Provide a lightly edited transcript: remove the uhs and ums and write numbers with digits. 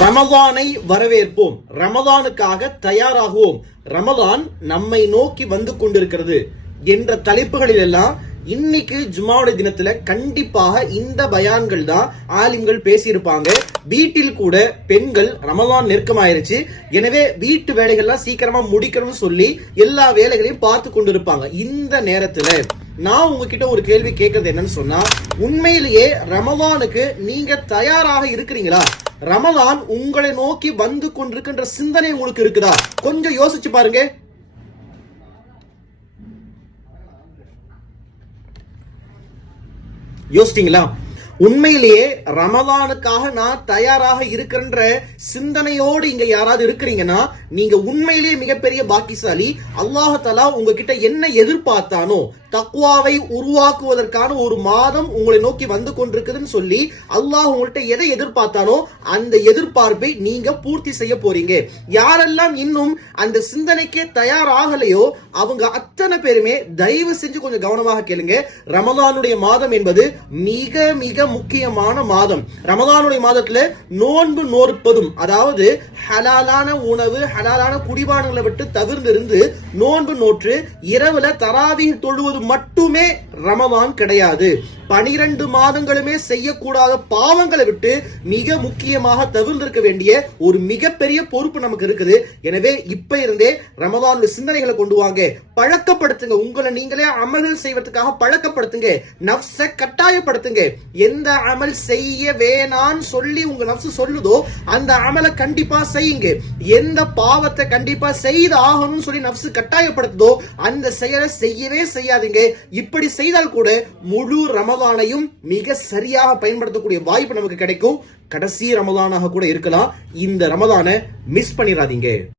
ரமலானை வரவேற்போம், ரமலானுக்காக தயாராகுவோம், ரமலான் நம்மை நோக்கி வந்து கொண்டிருக்கிறது என்ற தலைப்புகளில் எல்லாம் இன்னைக்கு ஜும்மாவுடைய தினத்துல கண்டிப்பாக இந்த பயான்கள் தான் ஆலிம்கள் பேசியிருப்பாங்க. வீட்டில் கூட பெண்கள் ரமலான் நெருக்கமாயிருச்சு, எனவே வீட்டு வேலைகள்லாம் சீக்கிரமா முடிக்கணும்னு சொல்லி எல்லா வேலைகளையும் பார்த்து கொண்டிருப்பாங்க. இந்த நேரத்துல நான் உங்ககிட்ட ஒரு கேள்வி கேட்கறது என்னன்னு சொன்னா, உண்மையிலேயே ரமலானுக்கு நீங்க தயாராக இருக்கிறீங்களா? ரமலான் உங்களை நோக்கி வந்து கொண்டிருக்கின்ற சிந்தனை உங்களுக்கு இருக்குதா? கொஞ்சம் யோசிச்சு பாருங்க. யோசிட்டீங்களா? உண்மையிலேயே ரமலானுக்காக நான் தயாராக இருக்கின்ற சிந்தனையோடு இங்க யாராவது இருக்கிறீங்கன்னா நீங்க உண்மையிலேயே மிகப்பெரிய பாக்கியசாலி. அல்லாஹ் தஆலா உங்ககிட்ட என்ன எதிர்பார்த்தானோ, தக்வாவை உருவாக்குவதற்கான ஒரு மாதம் உங்களை நோக்கி வந்து கொண்டிருக்குதுன்னு சொல்லி அல்லாஹ் உங்கள்கிட்ட எதை எதிர்பார்த்தானோ அந்த எதிர்பார்ப்பை நீங்க பூர்த்தி செய்ய போறீங்க. யாரெல்லாம் இன்னும் அந்த சிந்தனைக்கே தயாராகலையோ அவங்க அத்தனை பேருமே தயவு செஞ்சு கொஞ்சம் கவனமாக கேளுங்க. ரமலானுடைய மாதம் என்பது மிக மிக முக்கியமான மாதம். ரமலானுடைய மாதத்துல நோன்பு நோற்பதும், அதாவது ஹலாலான உணவு ஹலாலான குடிபானங்களை விட்டு தவிர்ந்திருந்து நோன்பு நோற்று இரவுல தராவீஹ் தொழுவது மட்டுமே ரமலான் கிடையாது. 12 மாதங்களுமே செய்யக்கூடாத பாவங்களை விட்டு மிக முக்கியமாக தவிர்த்திருக்க வேண்டிய ஒரு மிகப்பெரிய பொறுப்பு நமக்கு இருக்குது. எனவே இப்ப இருந்தே ரமலான் சிந்தனைகளை கொண்டு வாங்க, பழக்கப்படுத்துங்க. உங்களை நீங்களே அமல்கள் செய்வதற்காக பழக்கப்படுத்துங்க, நஃப்ஸை கட்டாயப்படுத்துங்க. எந்த அமல் செய்ய வேணான்னு சொல்லி உங்க நஃப்ஸ் சொல்லுதோ அந்த அமலை கண்டிப்பா செய்யுங்க. எந்த பாவத்தை கண்டிப்பா செய்து ஆகணும்னு சொல்லி நஃப்ஸ் கட்டாயப்படுத்துதோ அந்த செயலை செய்யவே செய்யாதீங்க. இப்படி செய்தால் கூட முழு ரமலானையும் மிக சரியாக பயன்படுத்தக்கூடிய வாய்ப்பு நமக்கு கிடைக்கும். கடைசி ரமலானாக கூட இருக்கலாம். இந்த ரமலானை மிஸ் பண்ணிடாதீங்க.